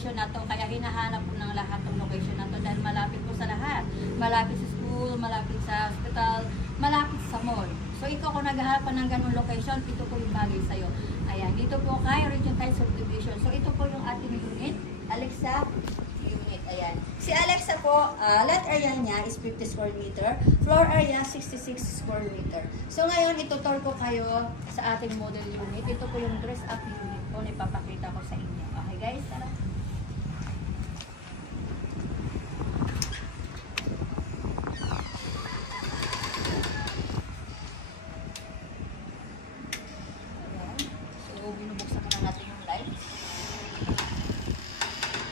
location na to. Kaya hinahanap po ng lahat ng location na to dahil malapit po sa lahat. Malapit sa school, malapit sa hospital, malapit sa mall. So ikaw kung naghahanap ng ganung location, ito po yung bagay sa'yo. Ayan, dito po kay Region 10 Subdivision. So ito po yung ating unit, Alexa unit. Ayan. Si Alexa po, lot area niya is 50 square meter, floor area 66 square meter. So ngayon, itutur ko kayo sa ating model unit. Ito po yung dress up unit po na ipapakita ko sa inyo. Okay guys, tara.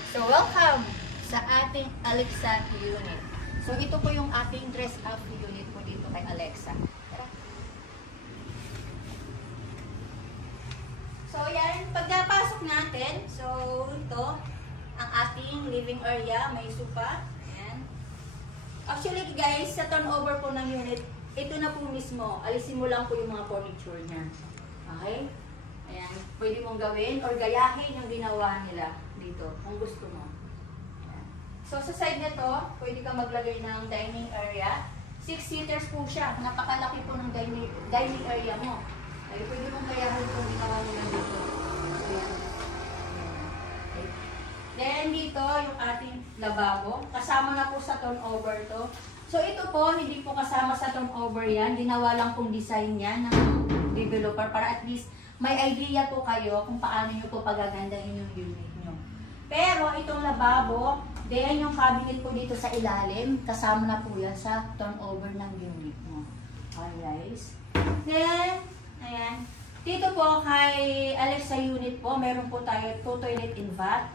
So, welcome sa ating Alexa unit. So, ito po yung ating dress-up unit po dito kay Alexa. Tara. So, yan. Pagkapasok natin, so, ito, ang ating living area. May sofa. Ayan. Actually, guys, sa turnover po ng unit, ito na po mismo. Alisin mo lang po yung mga furniture niya. Okay? Ayan. Pwede mong gawin or gayahin yung ginawa nila dito kung gusto mo. Ayan. So sa side nito, pwede ka maglagay ng dining area. 6 seaters po siya. Napakalaki po ng dining area mo. Ay, pwede mong gayahin kung ginawa nila dito. So yan. Okay. Then dito yung ating lababo. Kasama na po sa turnover to. So ito po, hindi po kasama sa turnover yan. Ginawa lang pong design yan ng developer para at least may idea po kayo kung paano nyo po pagagandahin yung unit nyo. Pero itong lababo, then yung cabinet po dito sa ilalim, kasama na po yan sa turnover ng unit mo. Okay guys. Then, ayan. Dito po kay Alexa unit po, meron po tayo 2 toilet and bath.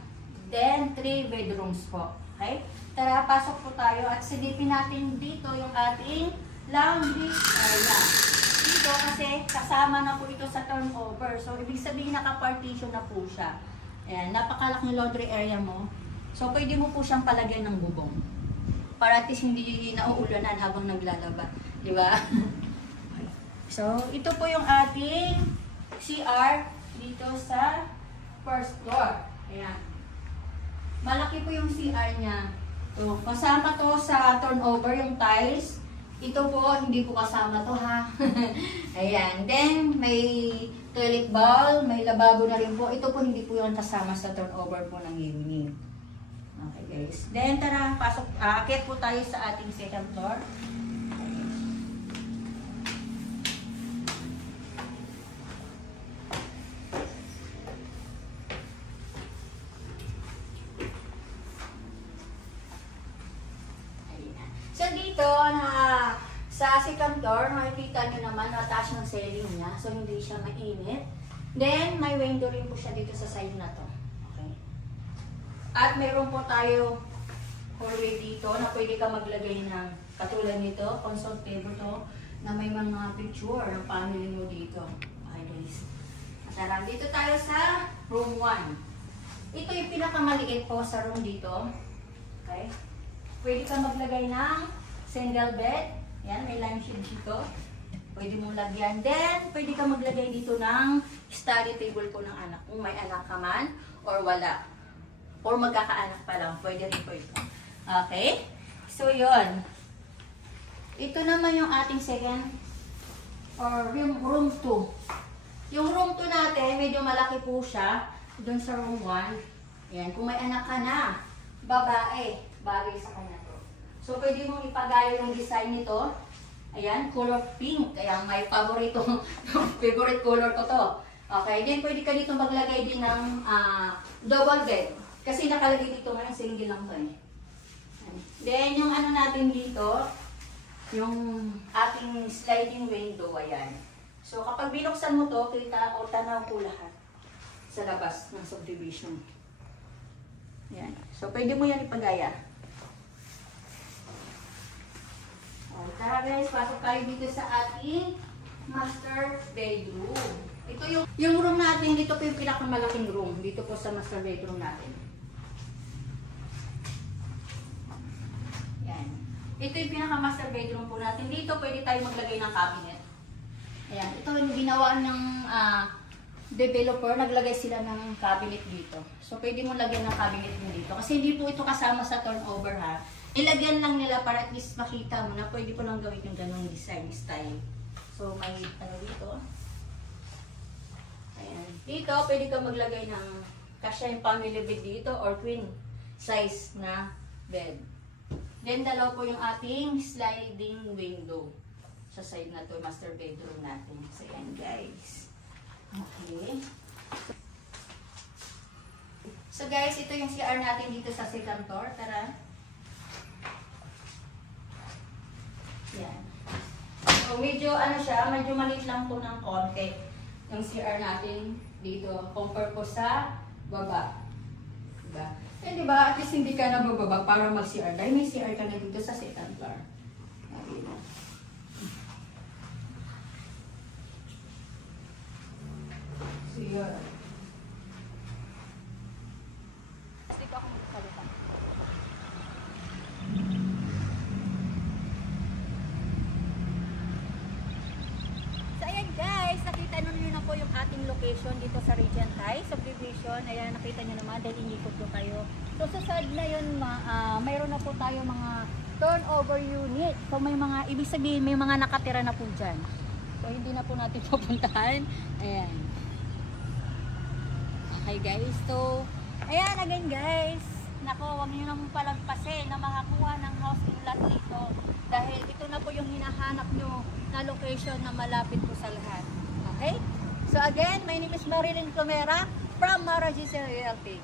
Then, 3 bedrooms po. Okay? Tara, pasok po tayo at silipin natin dito yung ating laundry area. Dito kasi kasama na po ito sa turnover. So, ibig sabihin naka-partition na po siya. Ayan, napakalaking laundry area mo. So, pwede mo po siyang palagyan ng bubong. Para at least hindi nauulanan habang naglalaba. Di ba? So, ito po yung ating CR dito sa first floor. Ayan. Malaki po yung CR niya. So, kasama to sa turnover yung tiles. Ito po, hindi po kasama to ha. Ayan. Then, may toilet bowl, may lababo na rin po. Ito po, hindi po yung kasama sa turnover po ng unit. Okay guys. Then, tara, pasok. Akit po tayo sa ating second floor. So dito, sa second floor, makikita nyo naman, mataas ng ceiling niya. So hindi siya mainit. Then, may window rin po siya dito sa side na to. Okay. At mayroon po tayo hallway dito na pwede ka maglagay ng katulad nito, console table to, na may mga picture ng family mo dito. Okay guys. Tara, dito tayo sa room 1. Ito yung pinakamaliit po sa room dito. Okay. Pwede ka maglagay ng single bed. Yan, may lime shade dito. Pwede mong lagyan. Then, pwede ka maglagay dito ng study table po ng anak. Kung may anak ka man, or wala. Or magkakaanak pa lang. Pwede rin po ito. Okay? So, yun. Ito naman yung ating second, or yung room 2. Yung room 2 natin, medyo malaki po siya. Doon sa room 1. Yan, kung may anak ka na, babae, bagay sa kanya to. So, pwede mong ipagaya yung design nito. Ayan, color pink. Kaya may favorite color ko to. Okay, then pwede ka dito maglagay din ng double bed. Kasi nakalagay dito ngayon, single lang to eh. Then, yung ano natin dito, yung ating sliding window, ayan. So, kapag binuksan mo to, kita o tanaw po lahat sa labas ng subdivision. Ayan. So, pwede mo yan ipagaya. Tara guys, pasok tayo dito sa ating master bedroom. Ito yung room natin, dito po yung pinakamalaking room. Dito po sa master bedroom natin. Yan. Ito yung pinaka-master bedroom po natin. Dito pwede tayo maglagay ng cabinet. Ayan. Ito yung ginawa ng developer, naglagay sila ng cabinet dito. So, pwede mo lagyan ng cabinet mo dito. Kasi hindi po ito kasama sa turnover ha. Ilagyan lang nila para at least makita mo na pwede ko lang gawin yung ganong design style. So, may ano dito. Ayan. Dito, pwede ka maglagay ng kasya yung family bed dito or queen size na bed. Then, dalawa po yung ating sliding window. Sa side na to, master bedroom natin. So, ayan guys. Okay. So guys, ito yung CR natin dito sa second floor. Tara. Yan. So medyo ano siya, medyo maliit lang po ng konti yung CR natin dito compare po sa baba. Diba? Eh diba, at least hindi ka nabababa para mag-CR. Dahil may CR ka na dito sa second floor. Diba? So yun. Dito ako magsalita. So ayan guys, nakita nyo na po yung ating location dito sa Regent High subdivision. Ayan, nakita nyo naman dahil inikot ko kayo. So sa side na yun, mayroon na po tayo mga turnover unit. So may mga, ibig sabihin may mga nakatira na po dyan. So hindi na po natin pupuntahan. Ayan. Okay guys, so ayan again guys, nako, huwag nyo naman palagpasin na makakuha ng house in lot dito dahil ito na po yung hinahanap nyo na location na malapit po sa lahat. Okay? So again, my name is Marilyn Clomera from Mara Giselle Realty.